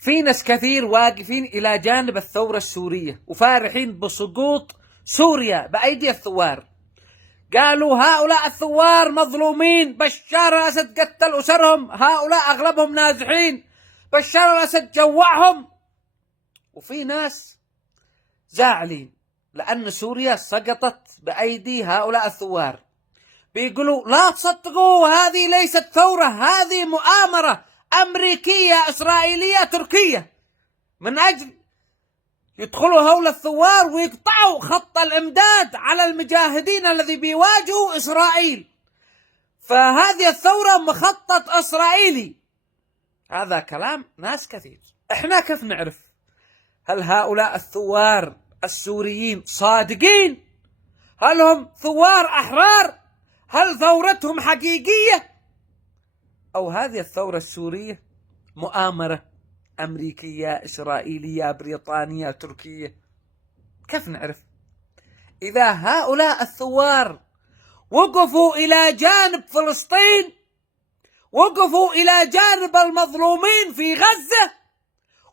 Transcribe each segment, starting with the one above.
في ناس كثير واقفين إلى جانب الثورة السورية وفارحين بسقوط سوريا بأيدي الثوار. قالوا هؤلاء الثوار مظلومين، بشار الأسد قتل أسرهم، هؤلاء أغلبهم نازحين، بشار الأسد جوعهم. وفي ناس زاعلين لأن سوريا سقطت بأيدي هؤلاء الثوار، بيقولوا لا تصدقوا، هذه ليست ثورة، هذه مؤامرة أمريكية إسرائيلية تركية من أجل يدخلوا هؤلاء الثوار ويقطعوا خط الإمداد على المجاهدين الذي بيواجهوا إسرائيل، فهذه الثورة مخطط إسرائيلي. هذا كلام ناس كثير. إحنا كيف نعرف هل هؤلاء الثوار السوريين صادقين؟ هل هم ثوار أحرار؟ هل ثورتهم حقيقية؟ أو هذه الثورة السورية مؤامرة أمريكية إسرائيلية بريطانية تركية؟ كيف نعرف؟ إذا هؤلاء الثوار وقفوا إلى جانب فلسطين، وقفوا إلى جانب المظلومين في غزة،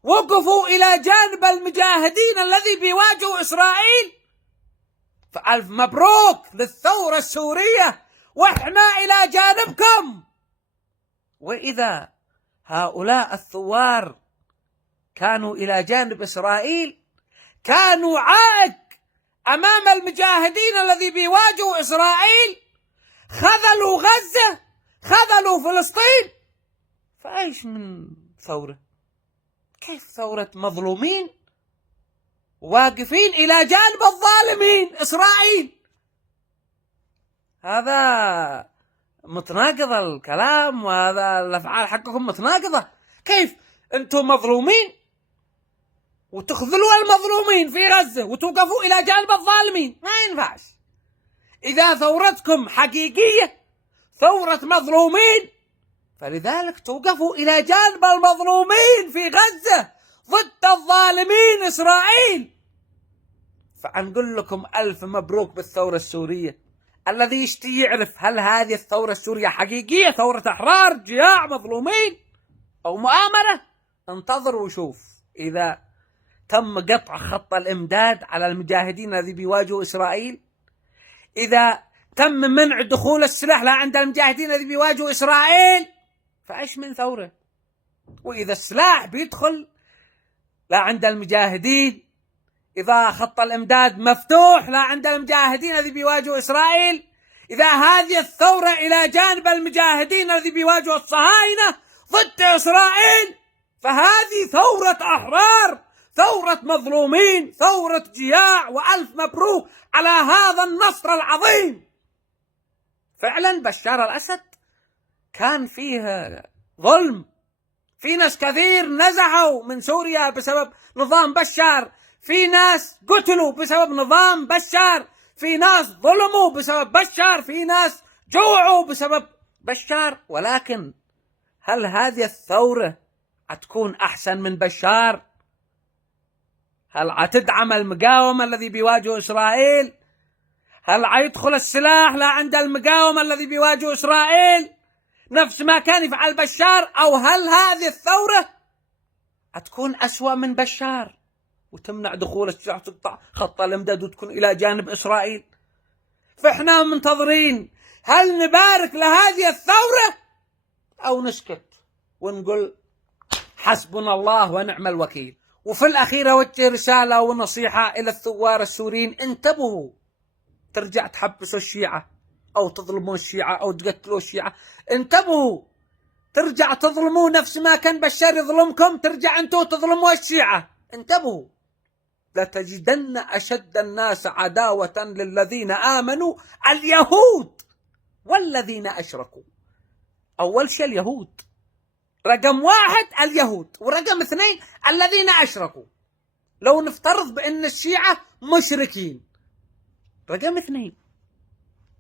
وقفوا إلى جانب المجاهدين الذي بيواجهوا إسرائيل، فألف مبروك للثورة السورية وإحنا إلى جانبكم. وإذا هؤلاء الثوار كانوا إلى جانب إسرائيل، كانوا عائق أمام المجاهدين الذي بيواجهوا إسرائيل، خذلوا غزة، خذلوا فلسطين، فأيش من ثورة؟ كيف ثورة مظلومين واقفين إلى جانب الظالمين إسرائيل؟ هذا متناقض الكلام، وهذا الأفعال حقكم متناقضة. كيف أنتم مظلومين وتخذلوا المظلومين في غزة وتوقفوا إلى جانب الظالمين؟ ما ينفعش. إذا ثورتكم حقيقية، ثورة مظلومين، فلذلك توقفوا إلى جانب المظلومين في غزة ضد الظالمين إسرائيل. فأنقول لكم ألف مبروك بالثورة السورية. الذي يشتي يعرف هل هذه الثورة السورية حقيقية، ثورة أحرار، جياع مظلومين، أو مؤامرة؟ انتظر وشوف. إذا تم قطع خط الإمداد على المجاهدين الذي بيواجهوا إسرائيل، إذا تم منع دخول السلاح لا عند المجاهدين الذي بيواجهوا إسرائيل، فإيش من ثورة؟ وإذا السلاح بيدخل لا عند المجاهدين، إذا خط الإمداد مفتوح لا عند المجاهدين الذي بيواجهوا إسرائيل، إذا هذه الثورة إلى جانب المجاهدين الذي بيواجهوا الصهاينة ضد إسرائيل، فهذه ثورة أحرار، ثورة مظلومين، ثورة جياع. وألف مبروك على هذا النصر العظيم. فعلا بشار الأسد كان فيه ظلم، في ناس كثير نزحوا من سوريا بسبب نظام بشار، في ناس قتلوا بسبب نظام بشار، في ناس ظلموا بسبب بشار، في ناس جوعوا بسبب بشار. ولكن هل هذه الثورة هتكون أحسن من بشار؟ هل هتدعم المقاومة الذي بيواجه إسرائيل؟ هل هيدخل السلاح لا عند المقاومة الذي بيواجه إسرائيل نفس ما كان يفعل بشار؟ أو هل هذه الثورة هتكون أسوأ من بشار وتمنع دخول السلاح وتقطع خط الإمداد وتكون إلى جانب إسرائيل؟ فإحنا منتظرين هل نبارك لهذه الثورة أو نسكت ونقول حسبنا الله ونعم الوكيل. وفي الأخير أوجه رسالة ونصيحة إلى الثوار السوريين: انتبهوا، ترجع تحبسوا الشيعة أو تظلموا الشيعة أو تقتلوا الشيعة. انتبهوا، ترجع تظلموا نفس ما كان بشار يظلمكم، ترجع أنتوا تظلموا الشيعة. انتبهوا، لتجدن أشد الناس عداوة للذين آمنوا اليهود والذين أشركوا. أول شيء اليهود، رقم واحد اليهود، ورقم اثنين الذين أشركوا. لو نفترض بأن الشيعة مشركين، رقم اثنين.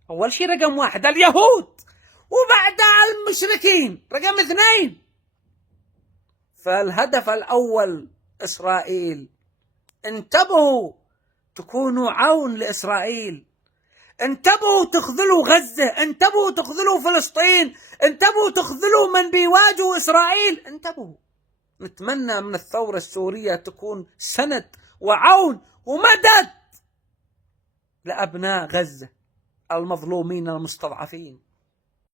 أول شيء رقم واحد اليهود، وبعدها المشركين رقم اثنين. فالهدف الأول إسرائيل. انتبهوا تكونوا عون لإسرائيل، انتبهوا تخذلوا غزة، انتبهوا تخذلوا فلسطين، انتبهوا تخذلوا من بيواجهوا إسرائيل. انتبهوا، نتمنى من الثورة السورية تكون سند وعون ومدد لأبناء غزة المظلومين المستضعفين.